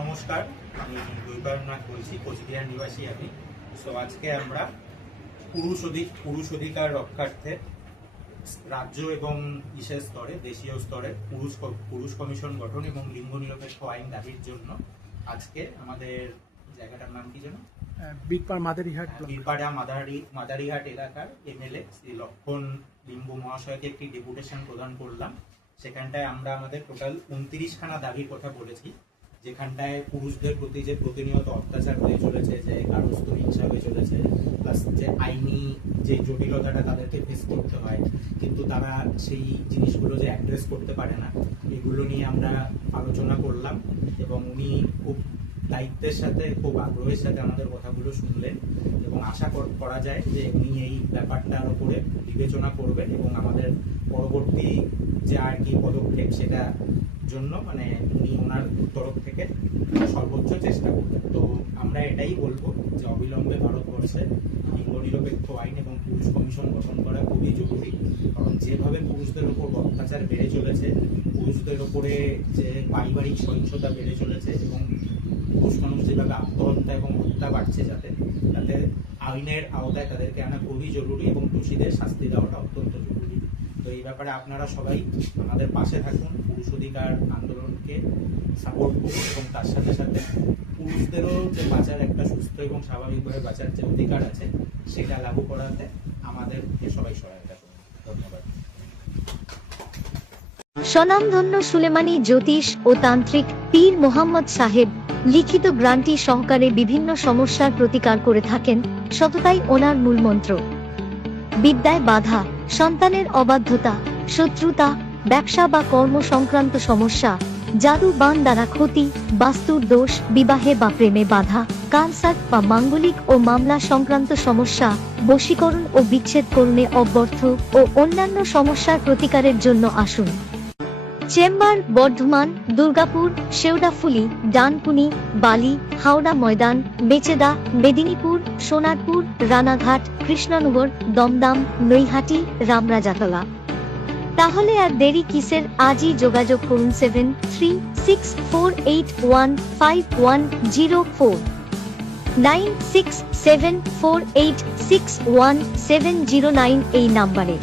নমস্কার, আমি দৈবায়ন নাথ বলছি, কোচবিহার নিবাসী আমি। সো আজকে আমরা পুরুষ অধিকার রক্ষার্থে রাজ্য এবং বিশেষ স্তরে, দেশীয় স্তরে পুরুষ কমিশন গঠন এবং লিঙ্গ নিরপেক্ষ আইন দাবির জন্য আজকে আমাদের জায়গাটার নাম কি যেন বীরপাড়া মাদারিহাট এলাকার এমএলএ শ্রী লক্ষণ লিম্বু মহাশয়কে একটি ডেপুটেশন প্রদান করলাম। সেখানটায় আমরা আমাদের টোটাল 29খানা দাবির কথা বলেছি, যেখানটায় পুরুষদের প্রতি যে প্রতিনিয়ত অত্যাচার হয়ে চলেছে, যে গার্হস্থ্য হিংসা হয়ে চলেছে, প্লাস যে আইনি যে জটিলতাটা তাদেরকে ফেস করতে হয়, কিন্তু তারা সেই জিনিসগুলো যে অ্যাড্রেস করতে পারে না, এগুলো নিয়ে আমরা আলোচনা করলাম এবং উনি খুব দায়িত্বের সাথে, খুব আগ্রহের সাথে আমাদের কথাগুলো শুনলেন এবং আশা করা যায় যে উনি এই ব্যাপারটার উপরে বিবেচনা করবেন এবং আমাদের পরবর্তী যে আর কি পদক্ষেপ সেটা জন্য উনি ওনার তরফ থেকে সর্বোচ্চ চেষ্টা করবেন। তো আমরা এটাই বলবো যে অবিলম্বে ভারতবর্ষে লিঙ্গ নিরপেক্ষ আইন এবং পুরুষ কমিশন গঠন করা খুবই জরুরি, কারণ যেভাবে পুরুষদের উপর অত্যাচার বেড়ে চলেছে, পুরুষদের উপরে যে পারিবারিক সহিংসতা বেড়ে চলেছে এবং পুরুষ মানুষ যেভাবে আত্মহত্যা এবং হত্যা বাড়ছে, যাতে আইনের আওতায় তাদেরকে আনা খুবই জরুরি এবং দোষীদের শাস্তি দেওয়াটা অত্যন্ত জরুরি। তো এই ব্যাপারে আপনারা সবাই আমাদের পাশে থাকুন, পুরুষ অধিকার আন্দোলনকে সাপোর্ট করুন এবং তার সাথে সাথে পুরুষদেরও যে বাঁচার একটা সুস্থ এবং স্বাভাবিকভাবে বাঁচার যে অধিকার আছে সেটা লাগু করাতে আমাদেরকে সবাই সহায়তা করুন। ধন্যবাদ। স্বনামধন্য সুলেমানি জ্যোতিষ ও তান্ত্রিক পীর মোহাম্মদ সাহেব লিখিত গ্রান্টি সহকারে বিভিন্ন সমস্যার প্রতিকার করে থাকেন। সততাই ওনার মূলমন্ত্র। বিদ্যায় বাধা, সন্তানের অবাধ্যতা, শত্রুতা, ব্যবসা বা কর্ম সংক্রান্ত সমস্যা, জাদু বান দ্বারা ক্ষতি, বাস্তুর দোষ, বিবাহে বা প্রেমে বাধা, ক্যান্সার বা মাঙ্গলিক ও মামলা সংক্রান্ত সমস্যা, বশীকরণ ও বিচ্ছেদকরণে অব্যর্থ ও অন্যান্য সমস্যার প্রতিকারের জন্য আসুন। চেম্বার বর্ধমান, দুর্গাপুর, শেওড়াফুলি, ডানকুনি, বালি, হাওড়া ময়দান, বেচেদা, মেদিনীপুর, সোনারপুর, রানাঘাট, কৃষ্ণনগর, দমদম, নৈহাটি, রামরাজাতলা। তাহলে আর দেরি কিসের? আজই যোগাযোগ করুন 7364815104 9674861709 এই নাম্বারে।